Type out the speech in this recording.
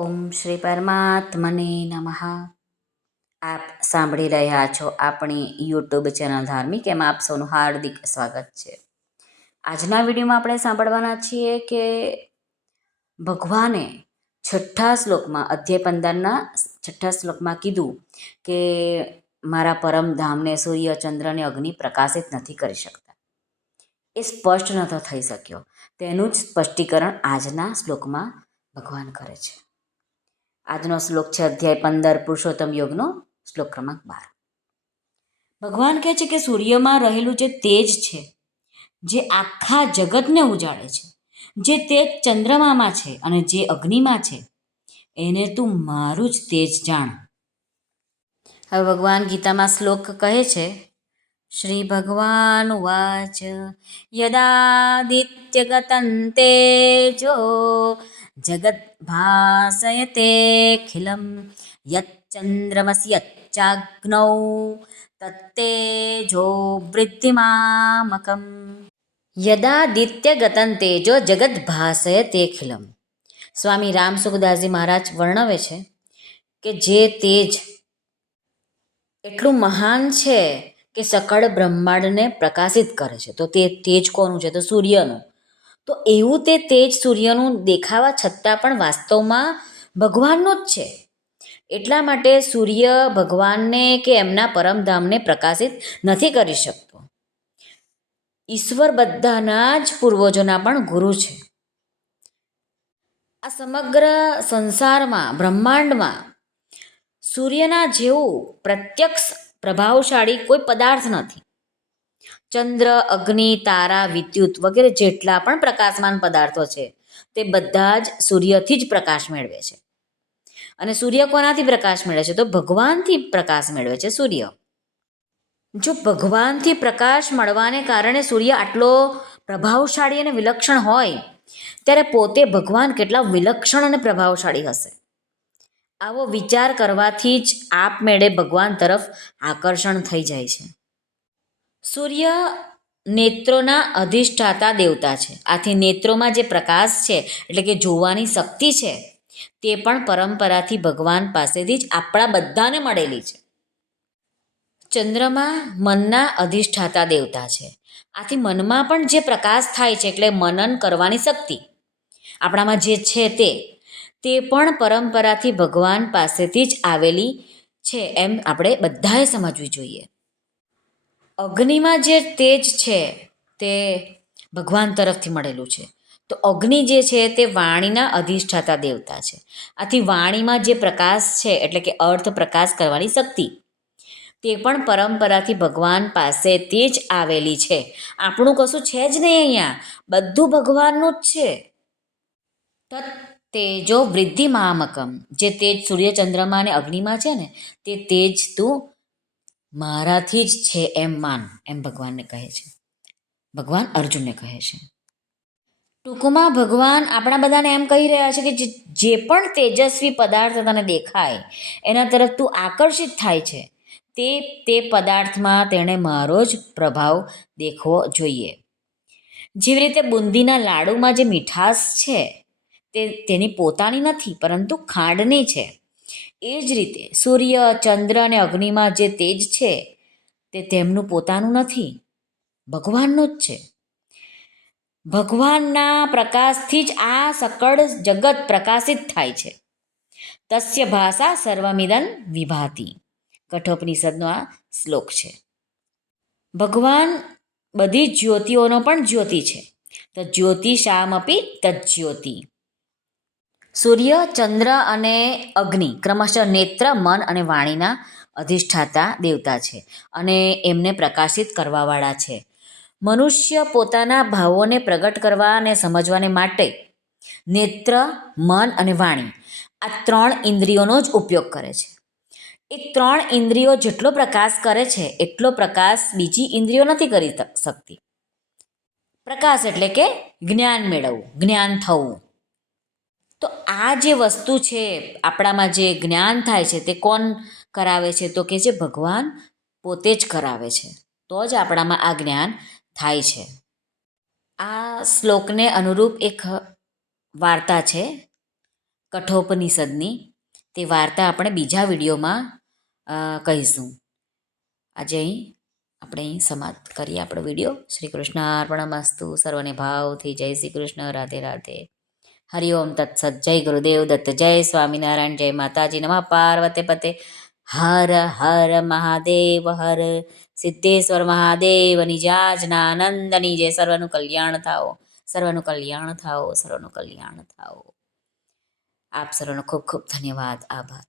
ઓમ શ્રી પરમાત્મને નમઃ. આપ સાંભળી રહ્યા છો આપણી યુટ્યુબ ચેનલ ધાર્મિક, એમાં આપ સૌનું હાર્દિક સ્વાગત છે. આજના વિડીયોમાં આપણે સાંભળવાના છીએ કે ભગવાને છઠ્ઠા શ્લોકમાં, અધ્યાય 15ના છઠ્ઠા શ્લોકમાં કીધું કે મારા પરમધામને સૂર્ય, ચંદ્ર અને અગ્નિ પ્રકાશિત નથી કરી શકતા. એ સ્પષ્ટ નતો થઈ શક્યો. તેનું જ સ્પષ્ટીકરણ આજના શ્લોકમાં ભગવાન કરે છે. આજનો શ્લોક છે અધ્યાય 15 પુરુષોત્તમ યોગનો શ્લોક ક્રમાંક 12. ભગવાન કહે છે કે સૂર્યમાં રહેલું જે તેજ છે, જે આખા જગતને ઉજાડે છે, જે તેજ ચંદ્રમામાં છે અને જે અગ્નિમાં છે, એને તું મારું જ તેજ જાણ. હવે ભગવાન ગીતામાં શ્લોક કહે છે, શ્રી ભગવાન ઉવાચ યદાદિત્યગतं તેજો જગત ભાસયતેऽખિલં યચ્ચંદ્રમસि યચ્ચાગ્નૌ તત્તેજો વૃદ્ધિમામકम्. યદાદિત્યગतं તેજો જગત ભાસયતેऽખિલં. સ્વામી રામસુખદાસજી મહારાજ વર્ણવે છે કે જે તેજ એટલું મહાન છે કે સકળ બ્રહ્માંડને પ્રકાશિત કરે છે. તો તે તેજ કોનું છે? તો સૂર્યનું. તો એવું તે તેજ સૂર્યનું દેખાવા છતાં પણ વાસ્તવમાં ભગવાનનું જ છે. એટલા માટે સૂર્ય ભગવાનને કે એમના પરમધામને પ્રકાશિત નથી કરી શકતો. ઈશ્વર બધાના જ પૂર્વજોના પણ ગુરુ છે. આ સમગ્ર સંસારમાં, બ્રહ્માંડમાં સૂર્યના જેવું પ્રત્યક્ષ પ્રભાવશાળી કોઈ પદાર્થ નથી. ચંદ્ર, અગ્નિ, તારા, વિદ્યુત વગેરે જેટલા પણ પ્રકાશમાન પદાર્થો છે, તે બધા જ સૂર્યથી જ પ્રકાશ મેળવે છે. અને સૂર્ય કોનાથી પ્રકાશ મેળવે છે? તો ભગવાનથી પ્રકાશ મેળવે છે સૂર્ય. જો ભગવાનથી પ્રકાશ મળવાને કારણે સૂર્ય આટલો પ્રભાવશાળી અને વિલક્ષણ હોય, ત્યારે પોતે ભગવાન કેટલા વિલક્ષણ અને પ્રભાવશાળી હશે. આવો વિચાર કરવાથી જ આપમેળે ભગવાન તરફ આકર્ષણ થઈ જાય છે. સૂર્ય નેત્રોના અધિષ્ઠાતા દેવતા છે. આથી નેત્રોમાં જે પ્રકાશ છે, એટલે કે જોવાની શક્તિ છે, તે પણ પરંપરાથી ભગવાન પાસેથી જ આપણા બધાને મળેલી છે. ચંદ્રમા મનના અધિષ્ઠાતા દેવતા છે. આથી મનમાં પણ જે પ્રકાશ થાય છે, એટલે મનન કરવાની શક્તિ આપણામાં જે છે તે પણ પરંપરાથી ભગવાન પાસેથી જ આવેલી છે, એમ આપણે બધાએ સમજવી જોઈએ. અગ્નિમાં જે તેજ છે તે ભગવાન તરફથી મળેલું છે. તો અગ્નિ જે છે તે વાણીના અધિષ્ઠાતા દેવતા છે. આથી વાણીમાં જે પ્રકાશ છે, એટલે કે અર્થ પ્રકાશ કરવાની શક્તિ, તે પણ પરંપરાથી ભગવાન પાસેથી જ આવેલી છે. આપણું કશું છે જ નહીં અહીંયા, બધું ભગવાનનું જ છે. તત્ તેજો વૃદ્ધિમામકમ. જે તેજ સૂર્ય, ચંદ્રમા અને અગ્નિમાં છે ને, તે તેજ તું મારાથી જ છે એમ માન, એમ ભગવાનને કહે છે. ભગવાન અર્જુનને કહે છે. ટૂંકમાં ભગવાન આપણા બધાને એમ કહી રહ્યા છે કે જે પણ તેજસ્વી પદાર્થ તને દેખાય, એના તરફ તું આકર્ષિત થાય છે, તે પદાર્થમાં તેણે મારો જ પ્રભાવ દેખવો જોઈએ. જેવી રીતે બુંદીના લાડુમાં જે મીઠાશ છે તે તેની પોતાની નથી, પરંતુ ખાંડની છે. એ જ રીતે સૂર્ય, ચંદ્ર અને અગ્નિમાં જે તેજ છે તે તેમનું પોતાનું નથી, ભગવાનનું જ છે. ભગવાનના પ્રકાશથી જ આ સકળ જગત પ્રકાશિત થાય છે. તસ્ય ભાષા સર્વમિદં વિભાતિ. કઠોપનિષદનો આ શ્લોક છે. ભગવાન બધી જ્યોતિઓનો પણ જ્યોતિ છે. તો જ્યોતિષામપી તજ્જ્યોતિ. સૂર્ય, ચંદ્ર અને અગ્નિ ક્રમશઃ નેત્ર, મન અને વાણીના અધિષ્ઠાતા દેવતા છે અને એમને પ્રકાશિત કરવાવાળા છે. મનુષ્ય પોતાના ભાવોને પ્રગટ કરવા અને સમજવાને માટે નેત્ર, મન અને વાણી, આ 3 ઇન્દ્રિયોનો જ ઉપયોગ કરે છે. એ 3 ઇન્દ્રિયો જેટલો પ્રકાશ કરે છે, એટલો પ્રકાશ બીજી ઇન્દ્રિયો નથી કરી શકતી. પ્રકાશ એટલે કે જ્ઞાન મેળવવું, જ્ઞાન થવું. તો આ જે વસ્તુ છે, આપણામાં જે જ્ઞાન થાય છે, તે કોણ કરાવે છે? તો કે જે ભગવાન પોતે જ કરાવે છે. તો જ આપણામાં આ જ્ઞાન થાય છે. આ શ્લોકને અનુરૂપ એક વાર્તા છે. કઠોપનિષદની. તે વાર્તા આપણે બીજા વિડીયોમાં કહીશું. આજે આપણે અહીં સમાપ્ત કરીએ આપણો વિડીયો. શ્રી કૃષ્ણ અર્પણમસ્તુ. સર્વને ભાવથી જય શ્રી કૃષ્ણ. રાધે રાધે. હરિઓમ તત્સત. જય ગુરુદેવ દત્ત. જય સ્વામિનારાયણ. જય માતાજી. નમઃ પાર્વતે પતે. હર હર મહાદેવ. હર સિદ્ધેશ્વર મહાદેવની જાજનાનંદની જય. સર્વનું કલ્યાણ થાઓ. સર્વનું કલ્યાણ થાઓ. સર્વનું કલ્યાણ થાઓ. આપ સર્વનો ખૂબ ખૂબ ધન્યવાદ. આભાર.